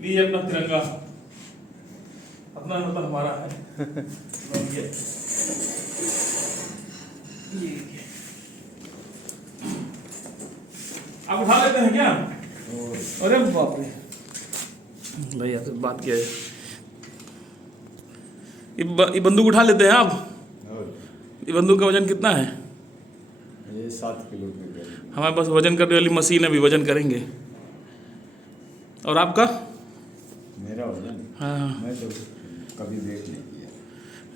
लीजिए अपना तिरंगा, अपना मतलब हमारा है। ये आप उठा लेते हैं क्या? अरे बाप रे, भैया से बात किया है। ये बंदूक उठा लेते हैं आप? ये बंदूक का वजन कितना है? ये 7 किलो की है। हमारे पास वजन करने वाली मशीन है, भी वजन करेंगे। और आपका? मेरा वजन? हाँ, मैं तो कभी वेट नहीं किया।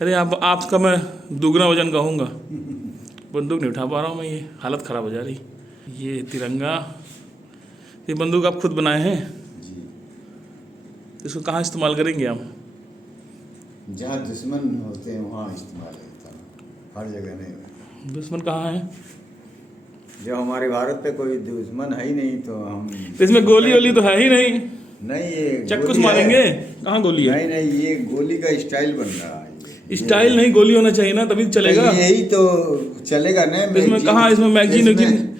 अरे आपका मैं दुगना वजन कहूँगा। बंदूक नहीं उठा पा रहा हूँ मैं, ये हालत ख़राब हो जा रही। ये तिरंगा, ये बंदूक आप खुद बनाए हैं? जी। इसको कहाँ इस्तेमाल करेंगे आप? जहाँ दुश्मन होते हैं वहाँ इस्तेमाल होता है, हर जगह नहीं। दुश्मन कहाँ है? जो हमारे भारत पे कोई दुश्मन है ही नहीं तो हम तो इसमें गोली वोली तो है ही नहीं। नहीं, ये चक्कू गोली से है। मारेंगे? कहाँ गोली है? नहीं नहीं, ये गोली का स्टाइल बन रहा है। स्टाइल नहीं, गोली होना चाहिए ना, तभी चलेगा। यही तो चलेगा ना। तो इसमें कहाँ, इसमें मैगजीन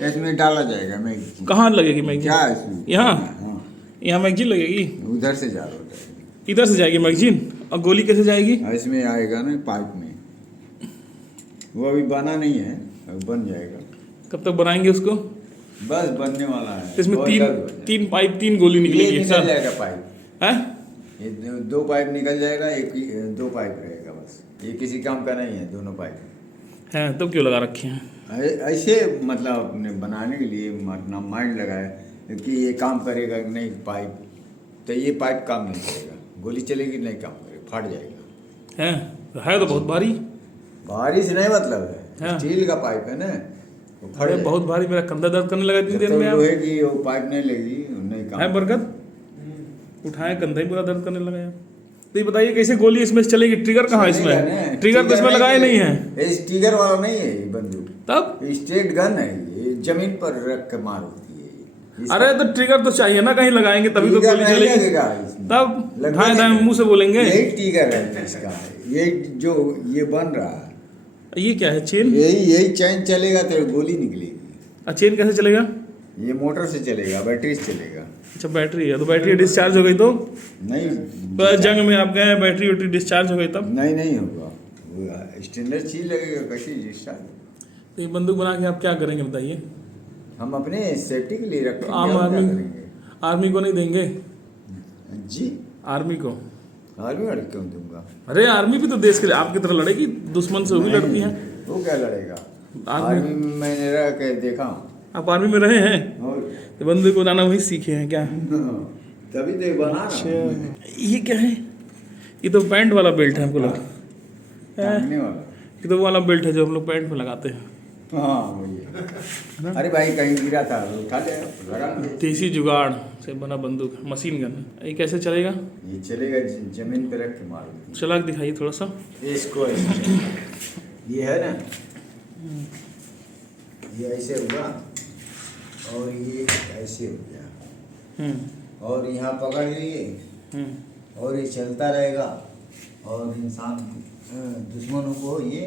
इसमें डाला जाएगा मैगजीन। कहाँ लगेगी मैगजीन? क्या इसमें? यहाँ? हाँ। यहाँ मैगजीन लगेगी? उधर से जा रहा है। इधर से जाएगी मैगजीन, और गोली कैसे जाएगी? इसमें आएगा ना पाइप में। वो अभी बना नहीं है, अब बन जाएगा। कब तक बनाएंगे उसको? बस बनने वाला है। तो इसमें तीन पाइप, 3 गोली निकलेगी एक निकल साथ? जाएगा पाइप है? ये 2 पाइप निकल जाएगा, 2 पाइप रहेगा बस। ये किसी काम का नहीं है, दोनों पाइप हैं, तब क्यों लगा रखे हैं? ऐसे मतलब अपने बनाने के लिए अपना माइंड लगाए कि ये काम करेगा नहीं पाइप, तो ये पाइप काम नहीं करेगा, गोली चलेगी नहीं काम करेगा, फट जाएगा। है तो बहुत भारी। भारी से नहीं मतलब है, हाँ। स्टील का पाइप है ना, वो फट अरे जाएगा। बहुत भारी, मेरा कंधा दर्द करने लगा इतनी जब देर तक में। आप लोहे की वो पाइप नहीं लगी नहीं काम। है बरकत, उठाए कंधा ही पूरा दर्द करने लगा यार। तो ये बताइए कैसे गोली इसमें से चलेगी? ट्रिगर कहाँ है चलेगा ना। इसमें? ट्रिगर तो इसमें लगाए नहीं है। ये ट्रिगर वाला नहीं है ये बंदूक, तब ये स्ट्रेट गन है, ये जमीन पर रख के मार होती है ये। अरे तो ट्रिगर तो चाहिए ना, कहीं लगाएंगे तभी तो ट्रिगर गोली नहीं चलेगी। लगेगा इसमें। तब लगेगा धाए धाए नहीं। मुंह से बोलेंगे। यही ट्रिगर है इसका, ये जो ये बन रहा है, ये क्या है? चेन? यही चैन चलेगा तो गोली निकलेगी। चेन कैसे चलेगा? ये मोटर से चलेगा, बैटरी से चलेगा। अच्छा बैटरी है, तो बैटरी डिस्चार्ज हो गई तो नहीं जंग में आप गए, बैटरी वैटरी डिस्चार्ज हो गई तब? नहीं होगा, स्टेनलेस चीज लगेगा, कैसी डिस्चार्ज। तो ये बंदूक बना के आप क्या करेंगे बताइए? हम अपने सेफ्टी के लिए रखेंगे। आम और क्या आदमी, करेंगे? आर्मी को नहीं देंगे? जी, आर्मी को? आर्मी वाले क्यों दूंगा? अरे आर्मी भी तो देश के लिए आपकी तरह लड़ेगी, दुश्मन से वो भी लड़ती है। वो क्या लड़ेगा? आर्मी आर्मी में मैंने रह के देखा हूँ। आप आर्मी में रहे हैं? और तो बंदूक बनाना वही सीखे हैं क्या? तभी तो ये बना रहा हूँ। ये क्या है? ये तो पैंट वाला बेल्ट है हमको लगा। टांगने वाला। ये तो वो वाला बेल्ट है जो हम लोग पैंट में लगाते हैं। हाँ वही है। अरे भाई कहीं गिरा था, उठा ले, लगा ले। देसी जुगाड़ से बना बंदूक, मशीन गन। ये कैसे चलेगा? ये चलेगा, जमीन पे रख के मारो। चला के दिखाइए थोड़ा सा। इसको ये है ना, ये ऐसे हुआ और ये ऐसे हो गया, और यहाँ पकड़ लिए और ये चलता रहेगा और इंसान दुश्मनों को ये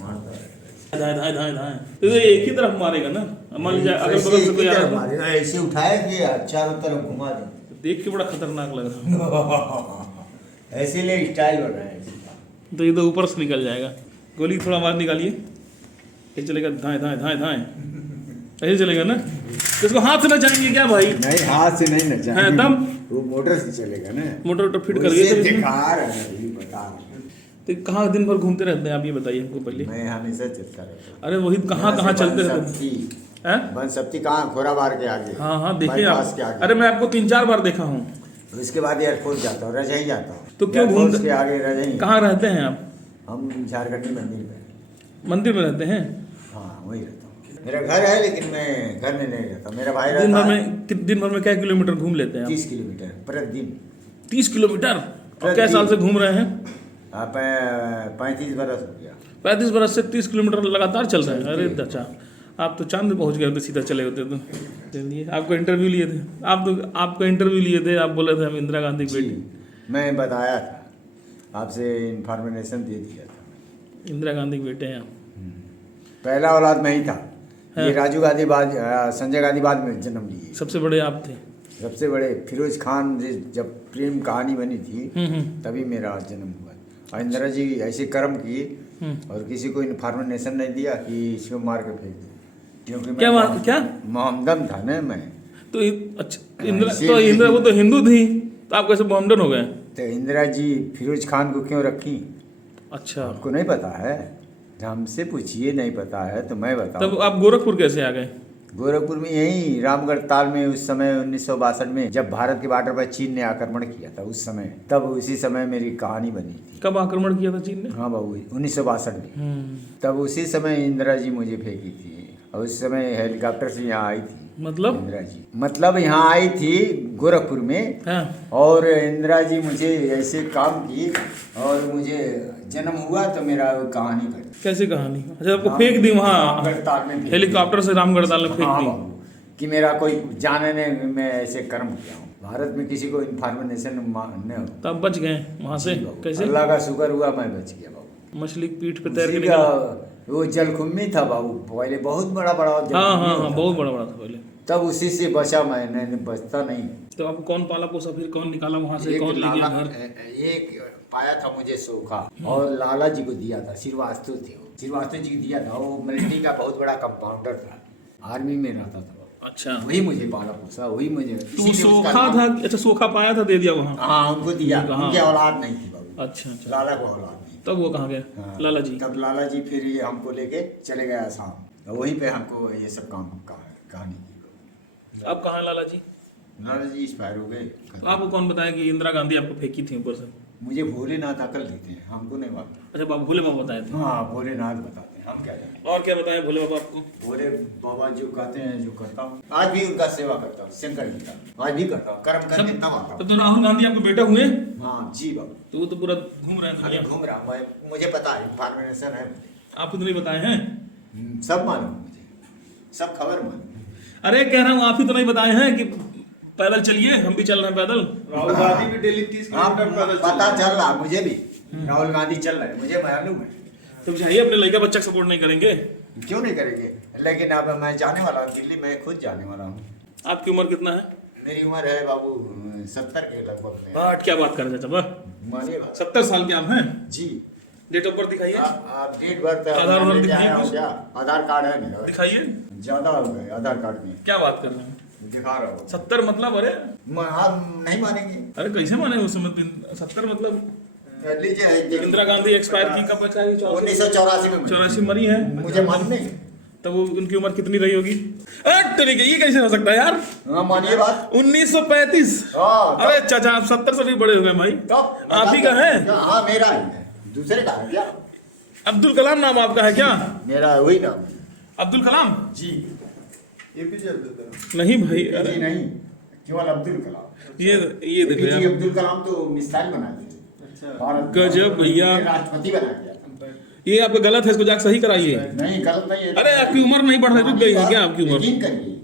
मारता रहेगा। धाए धाए धाए, तो ये एक ही तरफ मारेगा ना? मान लीजिए अगल बगल से कोई आ रहा है, ऐसे उठाएंगे चारों तरफ घुमा देंगे। तो देख के बड़ा खतरनाक लग रहा है। ऐसे लिए स्टाइल बन रहा है इसका। तो ये तो ऊपर से निकल जाएगा। गोली थोड़ा बाहर निकालिए, ये चलेगा धाए धाए धाए धाए, ऐसे चलेगा ना? तो इसको हाथ से ना जाएंगे क्या भाई? नहीं, हाथ से नहीं नचा है तब वो मोटर से चलेगा ना। मोटर फिट कर वैसे गए दिखा रहा है, ये बता रहा है। तो कहाँ दिन भर घूमते रहते हैं आप, ये बताइए हमको पहले। मैं हमेशा चलता रहता हूँ। अरे वही कहाँ कहाँ चलते रहते हैं? हैं? बन सकती कहाँ, खोराबार के आगे। हाँ हाँ देखिए बाईपास आप। के आगे। अरे मैं आपको 3-4 बार देखा हूँ। उसके बाद एयरपोर्ट जाता हूँ, रजही जाता हूँ। तो क्यों एयरपोर्ट घूमते? के आगे रजही। कहाँ रहते हैं आप? हम झारखंडी मंदिर में। मंदिर में रहते हैं? हाँ वही रहता हूँ। मेरा घर है लेकिन मैं घर में नहीं रहता, मेरा भाई दिन रहता भर है। में दिन भर में क्या किलोमीटर घूम लेते हैं आप? 30 किलोमीटर प्रतिदिन। 30 किलोमीटर? और क्या साल से घूम रहे हैं? आप 35 बरस हो गया। 35 बरस से 30 किलोमीटर लगातार चल रहे हैं? अरे अच्छा, आप तो चांद पे पहुंच गए होते, सीधा चले होते तो। चलिए, आपको इंटरव्यू लिए थे आपको इंटरव्यू लिए थे, आप बोले थे हम इंदिरा गांधी की बेटी। मैं बताया था, आपसे इंफॉर्मेशन दे दिया था। इंदिरा गांधी के बेटे हैं आप? पहला औलाद में ही था। हाँ। ये राजीव गांधी बाद, संजय गांधी बाद में जन्म लिए। सबसे बड़े आप थे? सबसे बड़े फिरोज खान जब प्रेम कहानी बनी थी तभी मेरा जन्म हुआ। और इंदिरा जी ऐसे कर्म किए और किसी को इन्फॉर्मेशन नहीं दिया कि इसको मार के फेंक दो, क्योंकि क्या मोहम्मदन था ना मैं। तो अच्छा इंदिरा वो तो हिंदू थी, तो आप कैसे मोहम्मदन हो गए? तो इंदिरा जी फिरोज खान को क्यों रखी? अच्छा, आपको नहीं पता है? हमसे पूछिए, नहीं पता है तो मैं बताऊं। तब आप गोरखपुर कैसे आ गए? गोरखपुर में यही रामगढ़ ताल में उस समय 1962 में जब भारत के बॉर्डर पर चीन ने आक्रमण किया था उस समय, तब उसी समय मेरी कहानी बनी थी। कब आक्रमण किया था चीन ने? हाँ बाबू 1962 में। तब उसी समय इंदिरा जी मुझे फेंकी थी और उस समय हेलीकॉप्टर से यहाँ आई थी। मतलब इंदिरा जी मतलब यहाँ आई थी गोरखपुर में। हाँ। और इंदिरा जी मुझे ऐसे काम की और मुझे जन्म हुआ तो मेरा कहानी घटी। कैसे कहानी? अच्छा, आपको फेंक दी वहाँ हेलीकॉप्टर से रामगढ़ताल में फेंक दी? कि मेरा कोई जाने नहीं, मैं ऐसे कर्म किया हूँ। भारत में किसी को इन्फॉर्मेशन नहीं हो। तब बच गए वहाँ से? कैसे? अल्लाह का शुक्र हुआ मैं बच गया बाबू। मछली पीठ पे तैर के निकला? वो जलकुम्भी था बाबू पहले, बहुत बड़ा हाँ, बहुत बड़ा था पहले। तब उसी से बचा मैं, नहीं बचता नहीं। तो आपको कौन पाला पोसा, फिर कौन निकाला वहाँ से, कौन ले गया घर? एक पाया था मुझे सोखा और लाला जी को दिया था, श्रीवास्तव थे, श्रीवास्तव जी को दिया था। वो मिलिट्री का बहुत बड़ा कंपाउंडर था, आर्मी में रहता था। अच्छा, वही मुझे पाला पोसा, वही मुझे। तो सोखा था? अच्छा, सोखा पाया था, दे दिया वहाँ? हाँ, उनको दिया, उनके औलाद नहीं थी बाबू। अच्छा, लाला को औलाद नहीं। तब वो कहाँ गए? हाँ, लाला जी? तब लाला जी फिर ये हमको लेके चले गए आसाम, वहीं पे हमको ये सब काम कहानी की। अब कहाँ लाला जी? लाला जी एक्सपायर हो गए। आपको कौन बताया कि इंदिरा गांधी आपको फेंकी थी ऊपर से? मुझे भोलेनाथ अकल देते हैं, हमको नहीं मालूम। अच्छा, बाबा भोले बाबा बताए थे? हाँ, भोलेनाथ बताते हैं, हम क्या जाने। और क्या बताया भोले बाबा आपको? भोले बाबा जो कहते हैं जो करता हूँ, आज भी उनका सेवा करता हूँ, शंकर जी का आज भी करता हूँ, कर्म करके तब आता हूँ। तो राहुल गांधी आपके बेटा हुए? हाँ जी बाबू। तो वो तो पूरा घूम रहे हैं दुनिया। घूम रहा हूँ मैं, मुझे पता है, इन्फॉर्मेशन है। आपको तो नहीं बताए हैं? सब मालूम मुझे, सब खबर मालूम। अरे कह रहा हूँ, आप ही तो नहीं बताए हैं कि पैदल चलिए, हम भी चल रहे हैं पैदल। राहुल गांधी भी डेली 30 किलोमीटर पैदल पता चल रहा मुझे भी, राहुल गांधी चल रहे, मुझे मालूम है। तो चाहिए अपने लड़का बच्चा सपोर्ट नहीं करेंगे? क्यों नहीं करेंगे, लेकिन अब मैं जाने वाला हूँ दिल्ली, मैं खुद जाने वाला हूँ। आपकी उम्र कितना है? मेरी उम्र है बाबू 70 के लगभग। बाट क्या बात कर रहे थे? मानिए 70 साल के आप हैं जी। डेट ऑफ बर्थ दिखाइए। आप डेट बर्थ आधार नंबर दिखाइए कुछ। क्या आधार कार्ड है मेरा? दिखाइए। ज्यादा हो गए आधार कार्ड में। क्या बात कर रहे हैं? दिखा रहा हूँ। 70 मतलब? अरे आप नहीं मानेंगे। अरे कैसे माने उस समय? 70 मतलब लीजिए, इंदिरा गांधी एक्सपायर की कब? 1984 में 84 मरी है। मुझे मालूम नहीं। तब वो उनकी उम्र कितनी रही होगी? तरीके ये कैसे हो सकता है यार? हाँ, मानिए बात। 1935। हाँ, अरे चाचा, आप 70 से भी बड़े हो गए भाई। तब आप ही का है? हाँ, मेरा ही है, दूसरे का है क्या? अब्दुल कलाम नाम आपका है क्या? मेरा वही नाम अब्दुल कलाम जी। एपीजे अब्दुल कलाम नहीं भाई, जी अरे नहीं, केवल अब्दुल कलाम। ये देखो APJ यार, अब्दुल कलाम तो मिसाइल बना दिए, अच्छा भारत गजब भैया। राष्ट्रपति बना दिया। ये आपका गलत है, इसको जाकर सही कराइए। नहीं, गलत नहीं है। अरे आपकी उम्र नहीं बढ़ रही, रुक गई है क्या आपकी उम्र? यकीन करिए,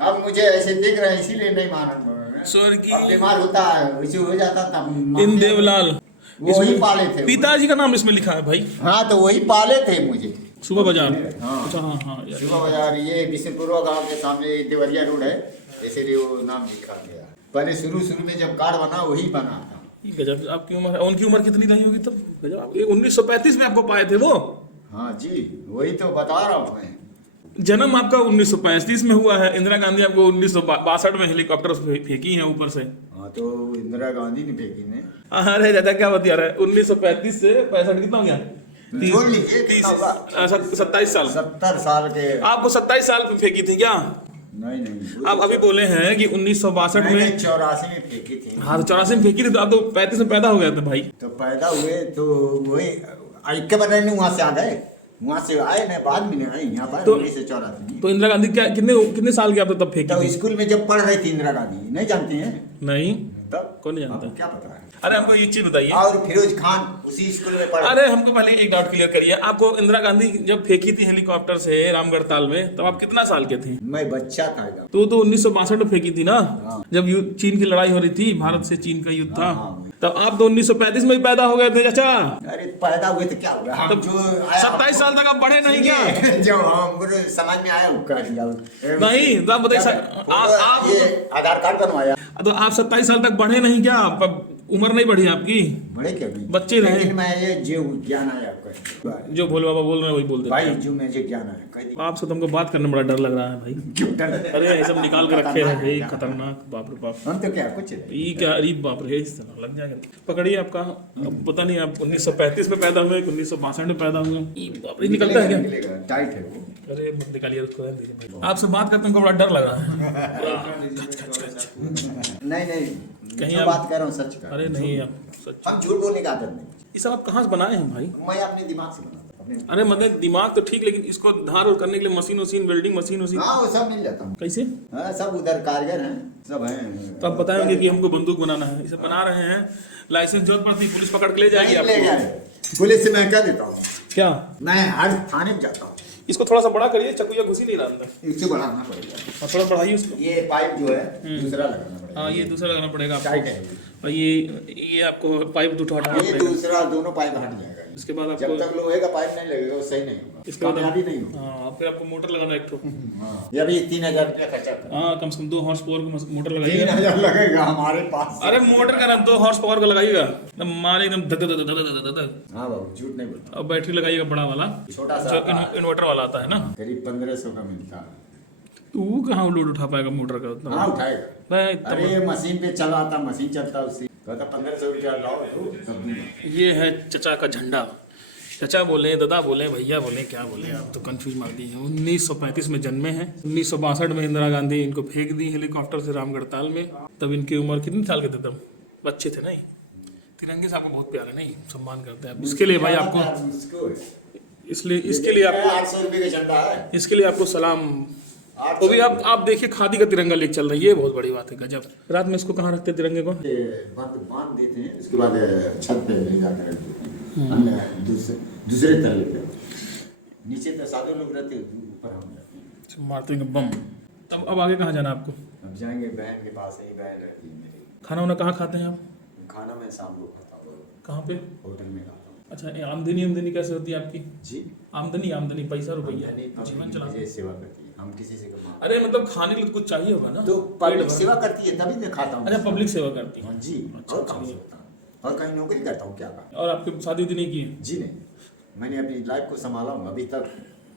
अब मुझे ऐसे देख रहे हैं इसीलिए नहीं मालूम। स्वर्गीय अब बीमार होता है वैसे हो जाता था। इन देवलाल वही पाले थे, पिताजी का नाम इसमें लिखा है भाई। हाँ, तो वही पाले थे मुझे। सुबह बाजार। हाँ। अच्छा, हाँ हाँ यार। सुबह बाजार, ये बिशनपुरा गांव के सामने देवरिया रोड है, इसीलिए वो नाम लिखा गया। पहले शुरू में जब कार्ड बना वही बना था। गजब आपकी उम्र है। उनकी उम्र कितनी रही होगी तब? गजब, 1935 में आपको पाए थे वो? हाँ जी, वही तो बता रहा हूँ मैं। जन्म आपका 1935 में हुआ है। इंदिरा गांधी आपको 1962 में हेलीकॉप्टर से फेंकी है ऊपर से। हाँ, तो इंदिरा गांधी ने फेंकी ने। अरे दादा क्या बता रहा है? 1935 से 65 कितना हो गया? जोड़ लीजिए, कितना होगा? 27 साल। 70 साल के। आपको 27 साल में फेंकी थी क्या? नहीं, आप अभी बोले हैं कि 1962 में। 84 में फेंकी थी। हाँ, तो 84 में फेंकी थी, तो आप तो 35 में पैदा हो गए थे भाई। तो पैदा हुए तो वही के बने नहीं, वहाँ से आ गए, वहाँ से आए ना, बाद में आए यहाँ पर। तो 1984 तो इंदिरा गांधी क्या कितने साल के आप तब फेंकी तो थी? स्कूल में जब पढ़ रही थी इंदिरा गांधी, नहीं जानते हैं? नहीं, तब कौन नहीं जानता? आपको क्या पता है? अरे हमको ये चीज बताइए। और फिरोज खान उसी स्कूल में पढ़ा। अरे हमको पहले एक डाउट क्लियर करिए। आपको इंदिरा गांधी जब फेंकी थी हेलीकॉप्टर से रामगढ़ ताल में, तब आप कितना साल के थे? मैं बच्चा था एकदम। तो 1962 में फेंकी थी ना, हाँ। जब चीन की लड़ाई हो रही थी, भारत से चीन का युद्ध था। हाँ। तब आप तो 1935 में ही पैदा हो गए थे चाचा। अरे पैदा हुए तो क्या हुआ, हम तब जो आया 27 साल तक आप बढ़े नहीं क्या? जो हमको समझ में आया वो कर दिया। नहीं तो आप बताइए आप ये आधार कार्ड बनवाया। तो आप 27 साल तक बढ़े नहीं क्या? उम्र नहीं बढ़ी आपकी? बड़े क्या भी बच्चे रहे। लेकिन मैं ये जो ज्ञान आया आपको, जो भोले बाबा बोल रहे हैं वही बोल देते भाई हैं। जो मुझे ज्ञान आया कह दी। आपसे तो हमको बात करने में बड़ा डर लग रहा है भाई। क्यों डर? अरे ये सब निकाल के रखे हैं भाई, खतरनाक, बाप रे बाप। हम तो क्या कुछ नहीं। ये क्या, अरे बाप रे, इस तरह लग जाएगा। पकड़िए आपका, अब पता नहीं आप 1935 में पैदा हुए कि 1962 में पैदा हुए। ये बाप रे, निकलता है क्या? निकलेगा, टाइट है वो। अरे मत निकालिए उसको, रहने दीजिए भाई। आपसे बात करते हैं, हमको बड़ा डर लग रहा है। नहीं कहीं जो आप- बात कर रहा हूँ सच कर। अरे नहीं आप सच, हम झूठ बोलने का आदत नहीं। ये सब आप कहाँ से बनाए हैं भाई? मैं अपने दिमाग से बनाता हूँ, अपने। अरे मतलब दिमाग तो ठीक, लेकिन इसको धार और करने के लिए मशीन वशीन, वेल्डिंग मशीन वशीन हाँ वो सब मिल जाता हूँ। कैसे? हाँ सब उधर कारीगर हैं, सब हैं। तो आप बताएंगे कि हमको बंदूक बनाना है, इसे बना रहे हैं, लाइसेंस जरूरत पड़ती, पुलिस पकड़ के ले जाएगी नहीं ले आपको। गए। पुलिस से मैं क्या देता हूँ, क्या? मैं हर थाने में जाता हूँ। इसको थोड़ा सा बड़ा करिए, चकुया घुसी नहीं रहा अंदर। इससे बढ़ाना पड़ेगा। और थोड़ा बढ़ाइए उसको। ये पाइप जो है दूसरा लगाना पड़ेगा। हाँ ये दूसरा लगाना पड़ेगा टाइट आपको। है और ये आपको पाइप हटाना ये पड़ेगा। दूसरा, दोनों पाइप हट जाएगा। इसके बाद जब आपको, तक लोहे का पाइप नहीं लगेगा वो सही नहीं होगा, इसके बाद कामयाबी नहीं होगी। हाँ फिर आपको मोटर लगाना एक ठो। ये अभी 3000 रुपया खर्चा कर। हाँ कम से कम 2 हॉर्स पावर का मोटर लगाइएगा। 3000 लगेगा हमारे पास। अरे मोटर का ना 2 हॉर्स पावर का लगाइएगा, एकदम मारे एकदम धक धक धक धक धक धक। हाँ बाबू झूठ नहीं बोलता। और बैटरी लगाइएगा बड़ा वाला, छोटा सा जो आता है। इन्वर्टर वाला आता है ना। करीब 1500 का मिलता है। तो वो कहाँ लोड उठा पाएगा मोटर का उतना? हाँ उठाएगा। भाई इतना अरे मशीन पे चलाता, मशीन चलता उससे कहता 1500 रुपया लाओ तो सब दूंगा। ये है चचा का झंडा। चचा बोले, दादा बोले, भैया बोले, क्या बोले, आप तो कंफ्यूज मार दिए हैं। 1935 में जन्मे हैं। 1962 में इंदिरा गांधी इनको फेंक दी हेलीकॉप्टर से रामगढ़ ताल में। तब इनकी उम्र कितने साल के थे तब? बच्चे थे नहीं। तिरंगे से आपको बहुत प्यार है नहीं, सम्मान करते हैं इसके लिए भाई आपको, उसको इसलिए इसके लिए आपको, 800 रुपये का झंडा है। इसके लिए आपको सलाम। वो भी आप देखिए खादी का तिरंगा लेके चल रही है, ये बहुत बड़ी बात है, गजब। रात में इसको कहाँ रखते हैं तिरंगे को? बांध देते हैं, उसके बाद छत पे ले जाकर रख देते हैं। अन्य दूसरे तरह लेते हैं। नीचे तो साधु लोग रहते हैं, ऊपर हम जाते हैं। मारते हैं बम। अब आगे कहाँ जाना है आपको? अब जाएंगे बहन के पास, यही बहन रहती है मेरी। खाना वाना कहाँ खाते हैं आप? खाना मैं शाम को खाता हूँ, कहाँ पे? होटल में खाता हूँ। अच्छा ये आमदनी कैसे होती है आपकी? जी आमदनी पैसा रुपया जीवन आमदनी चलाते मुझे सेवा करती है, हम किसी से कमा। अरे मतलब खाने के लिए तो कुछ चाहिए होगा ना? तो पब्लिक सेवा करती है तभी मैं खाता हूँ। अच्छा पब्लिक सेवा करती है। हाँ जी। अच्छा, और कहाँ से होता है? और कहीं नौकरी करता हूँ क्या का? और आपकी शादी उदी नहीं की है? जी नहीं, मैंने अपनी लाइफ को संभाला हूँ अभी तक,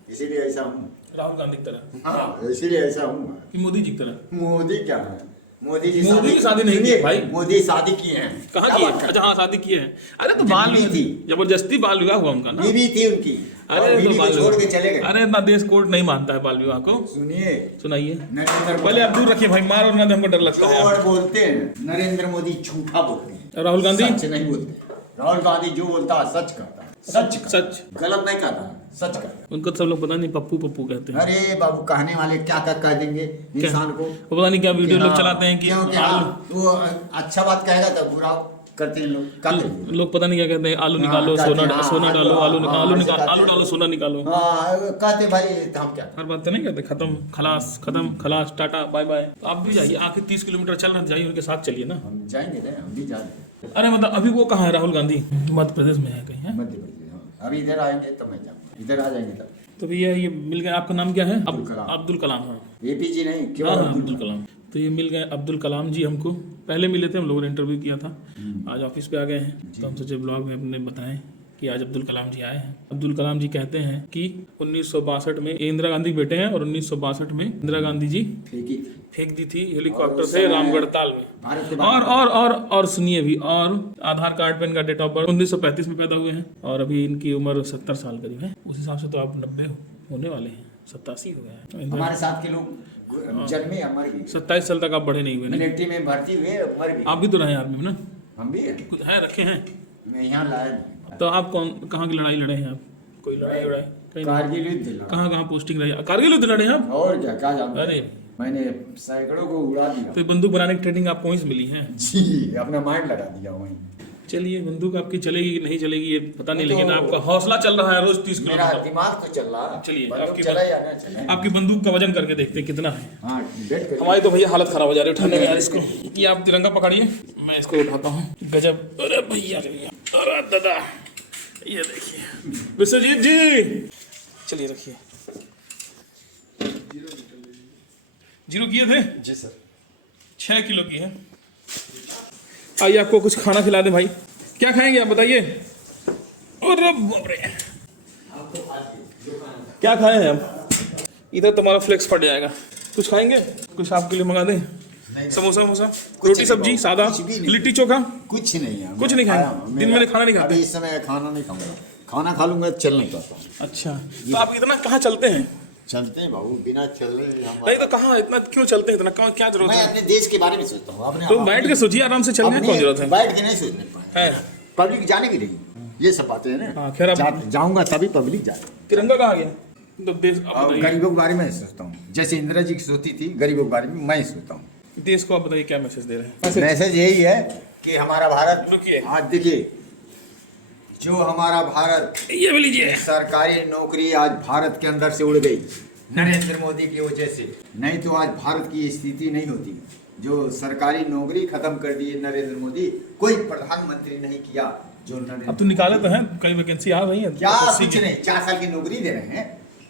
इसीलिए ऐसा हूँ। राहुल गांधी की तरह हाँ इसीलिए ऐसा हूँ। कि मोदी जी की तरह? मोदी क्या है? मोदी जी मोदी की शादी नहीं की है भाई। मोदी शादी किए हैं। कहाँ क्या की है? बात कर- अच्छा हाँ शादी की है। अरे तो उनकी बाल बीवी थी। जबरदस्ती बाल विवाह हुआ उनका ना? बीवी थी उनकी, अरे और तो बीवी को बाल छोड़ के विवाह। चले गए। अरे इतना देश कोर्ट नहीं मानता है बाल विवाह को। सुनिए, सुनाइए। नरेंद्र पहले आप दूर रखिए भाई, मार और ना दे, हमको डर लगता है। जो बोलते हैं नरेंद्र मोदी झूठा बोलते हैं, राहुल गांधी सच नहीं बोलते। राहुल गांधी जो बोलता है सच कहता है, सच गलत नहीं कहता है, सच कहता है। उनको तो सब लोग पता नहीं पप्पू पप्पू कहते हैं। अरे बाबू कहने वाले क्या क्या कह देंगे इंसान को। वो पता नहीं क्या वीडियो लोग चलाते हैं कि क्योंकि वो अच्छा बात कहेगा तो बुरा करते हैं लोग, क्या करेंगे? लोग पता नहीं क्या कहते हैं, आलू हाँ, निकालो, कहते सोना हैं, सोना हाँ, डालो, हाँ, आलू निकालो, हाँ, आलू ऐसे निकालो, कहते आलू हैं। डालो, सोना निकालो। हाँ कहते भाई तो हम क्या हर बात तो नहीं कहते, खत्म खलास टाटा बाय बाय। तो आप भी जाइए, आखिर 30 किलोमीटर चलना, जाइए उनके साथ चलिए ना। हम जाएंगे ना, हम भी जाएंगे अरे मतलब अभी वो कहाँ है राहुल गांधी? मध्य प्रदेश में है कहीं है? मध्य प्रदेश। हाँ, अभी इधर आएंगे तो मैं जाऊँगा, इधर आ जाएंगे तब। तो भैया ये मिल गए। आपका नाम क्या है? अब्दुल कलाम। अब्दुल कलाम। हाँ एपीजे नहीं, क्यों? हाँ अब्दुल कलाम। तो ये मिल गए अब्दुल कलाम जी हमको। पहले मिले थे, हम लोगों ने इंटरव्यू किया था, आज ऑफिस पे आ गए हैं। तो हम सोचे ब्लॉग में अपने बताएं कि आज अब्दुल कलाम जी आए हैं। अब्दुल कलाम जी कहते हैं कि 1962 में, ये इंदिरा गांधी के बेटे हैं, और 1962 में इंदिरा गांधी जी फेंक दी थी हेलीकॉप्टर से रामगढ़ ताल में। भारत के और सुनिए भी, और आधार कार्ड पे इनका डेट ऑफ बर्थ 1935 में पैदा हुए हैं, और अभी इनकी उम्र 70 साल करीब है। उस हिसाब से तो आप 90 होने वाले हैं, 87 हो गया है। हमारे साथ के लोग जन्मे या मर गए, 27 साल तक आप बढ़े नहीं हुए ना? मिलिट्री में भर्ती हुए मर गए। आप भी तो रहे आर्मी में ना? हम भी हैं। कुछ है रखे हैं? मैं यहाँ लाया नहीं। तो आप कहाँ की लड़ाई लड़े हैं आप? कोई लड़ाई कहीं नहीं? कारगिल युद्ध लड़ा। कहाँ पोस्टिंग रही? कारगिल युद्ध लड़े हैं आप? और क्या जानते? अरे मैंने सैकड़ों को उड़ा दिया। तो बंदूक बनाने की ट्रेनिंग आपको वहीं से मिली है? जी, अपना माइंड लगा दिया वहीं। चलिए, बंदूक आपकी चलेगी कि नहीं चलेगी ये पता नहीं, लेकिन आपका हौसला चल रहा है रोज 30 मेरा किलो। दिमाग तो चल रहा। चलिए, बंदूक चला या ना चला। आपकी बंदूक का वजन करके देखते हैं कितना है। हाँ, बैठ कर। हमारी तो भैया हालत खराब हो जा रही है उठाने में यार इसको। ये आप तिरंगा पकड़िए, मैं इसको उठाता हूँ। गजब, अरे भैया अरे दादा, ये देखिए विश्वजीत जी, चलिए रखिए। 0 किए थे जी सर। 6 किलो की है। आइए आपको कुछ खाना खिला दे भाई। क्या खाएंगे आप बताइए। अरे बाप रे, क्या खाए हैं आप? इधर तुम्हारा फ्लेक्स फट जाएगा। कुछ खाएंगे? कुछ आपके लिए मंगा दें? समोसा वमोसा, रोटी सब्जी, सादा, लिट्टी चोखा? कुछ नहीं है। कुछ नहीं खाएंगे? दिन में खाना नहीं खाते? अभी इस समय खाना नहीं खाऊंगा। खाना खा लूंगा चल नहीं पाता। अच्छा, तो आप इतना कहाँ चलते हैं? चलते हैं बाबू, बिना चले नहीं तो कहाँ इतना क्यों चलते हैं? इतना क्या जरूरत मैं है? अपने देश के बारे में सोचता हूँ। अपने तो बैठ के सोचिए, आराम से चलने में कौन जरूरत है? बैठ के नहीं सोचने पाए। है पब्लिक जाने की नहीं, ये सब बातें हैं ना। हाँ, खैर आप जाऊंगा तभी पब्लिक जाए। तिरंगा कहाँ गया? तो देश, आप और बताइए। गरीबों के बारे में सोचता हूँ, जैसे इंदिरा जी की सोचती थी, गरीबों के बारे में मैं सोचता हूँ। देश को आप बताइए क्या मैसेज दे रहे हैं? मैसेज यही है कि हमारा भारत, रुकिए। आज देखिए जो हमारा भारत, ये भी लीजिए। सरकारी नौकरी आज भारत के अंदर से उड़ गई नरेंद्र मोदी की वजह से। नहीं तो आज भारत की स्थिति नहीं होती। जो सरकारी नौकरी खत्म कर दी है नरेंद्र मोदी, कोई प्रधानमंत्री नहीं किया जो नरेंद्र। अब तो निकाले तो हैं, कई वैकेंसी आ रही है। क्या कुछ नहीं, 4 साल की नौकरी दे रहे हैं।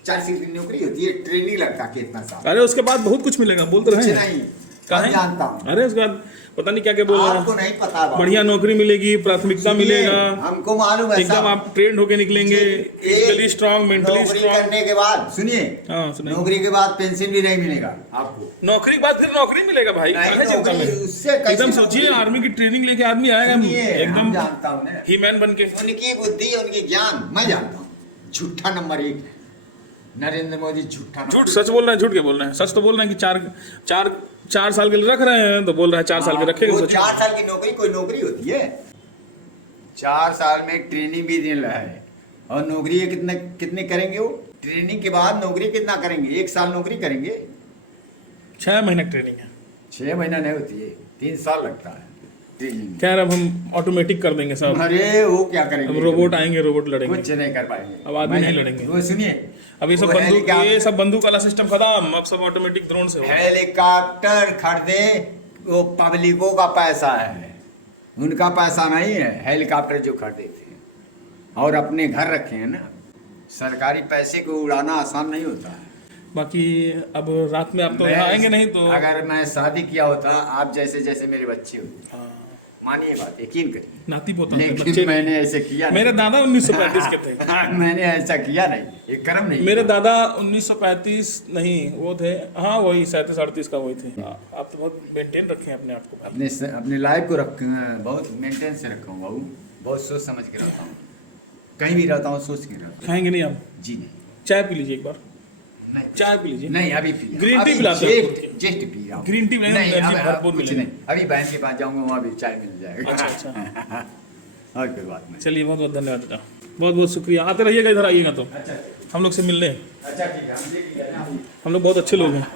4 साल की नौकरी होती है, ट्रेनिंग लगता है कितना साल। अरे उसके बाद बहुत कुछ मिलेगा, बोल तो कुछ रहे हैं। नहीं, कहाँ मैं है? जानता हूँ। अरे उसके बाद पता नहीं क्या क्या बोल रहे आपको हैं। नहीं पता बाबू। बढ़िया नौकरी मिलेगी, प्राथमिकता सुनिए, मिलेगा, हमको मालूम है एकदम सब। आप ट्रेंड होके निकलेंगे, फिजिकली स्ट्रांग, मेंटली नौकरी स्ट्रांग। करने के बाद सुनिए, हाँ सुनिए। नौकरी के बाद पेंशन भी नहीं मिलेगा आपको। नौकरी के बाद फिर नौकरी मिलेगा भाई, नहीं, काहे चिंता में? नौकरी उससे कैसे एकदम नौकरी? सोचिए, आर्मी की ट्रेनिंग लेके आदमी आएगा सुनिए, एकदम हम जानता हूँ ना। ही मैन बन के। उनकी बुद्धि, उनकी ज्ञान मैं जानता हूँ। झूठा नंबर 1 है नरेंद्र मोदी, झूठा नंबर झूठ 1। सच बोल रहे हैं, झूठ के बोल रहे हैं? सच तो बोल रहे हैं कि चार साल के लिए रख रहे हैं, तो बोल रहे हैं 4 साल के रखेंगे। वो सोचिए। 4 साल की नौकरी कोई नौकरी होती है? 4 साल में ट्रेनिंग भी दे रहा है। और नौकरी कितने कितने करेंगे वो? ट्रेनिंग के बाद नौकरी कितना करेंगे? 1 साल नौकरी करेंगे। 6 महीने ट्रेनिंग है। 6 महीना नहीं होती है, 3 साल लगता है ट्रेनिंग। खैर अब हम ऑटोमेटिक कर देंगे सब। अरे वो क्या करेंगे? अब रोबोट आएंगे, रोबोट लड़ेंगे। कुछ नहीं कर पाएंगे। अब आदमी नहीं लड़ेंगे। वो सुनिए, अब ये सब वो बंदूक, ये सब बंदूक वाला सिस्टम खत्म, अब सब ऑटोमेटिक ड्रोन से होगा। हेलीकॉप्टर खरीदे, वो पब्लिकों का पैसा है, उनका पैसा नहीं है। हेलीकॉप्टर जो खरीदे थे और अपने घर रखे हैं ना, सरकारी पैसे को उड़ाना आसान नहीं होता है। बाकी अब रात में आप तो यहाँ आएंगे नहीं तो। अगर मैं शादी किया होता, आप जैसे जैसे मेरे बच्चे होते, हाँ, मानिए बात, यकीन करिए। नाती पोता है, लेकिन बच्चे। मैंने ऐसे किया मेरे दादा 1935 के थे। मैंने ऐसा किया नहीं, ये कर्म नहीं। मेरे दादा 1935 नहीं, वो थे, हाँ वही 37-38 का वही थे। आप तो बहुत मेंटेन रखे हैं अपने आप को भाई। अपने लाइफ को बहुत मेंटेन से रखा हूँ बाबू, बहुत सोच समझ के रहता हूँ। कहीं भी रहता हूँ सोच के रहता हूँ। खाएंगे नहीं आप? जी नहीं। चाय पी लीजिए एक बार। नहीं, चाय पी लीजिए। नहीं अभी पी। ग्रीन टी पिलाते हैं खुद के। जस्ट पी रहा हूँ। ग्रीन टी में नहीं, एनर्जी अब भरपूर कुछ मिलेगी। नहीं, अभी बहन के पास जाऊंगा, वहाँ भी चाय मिल जाएगा। अच्छा। और कोई बात नहीं। चलिए, बहुत बहुत धन्यवाद बेटा, बहुत बहुत शुक्रिया। आते रहिएगा, इधर आइएगा तो अच्छा हम लोग से मिलने। अच्छा ठीक है, हम देख लिया ना। हम लोग बहुत अच्छे लोग हैं।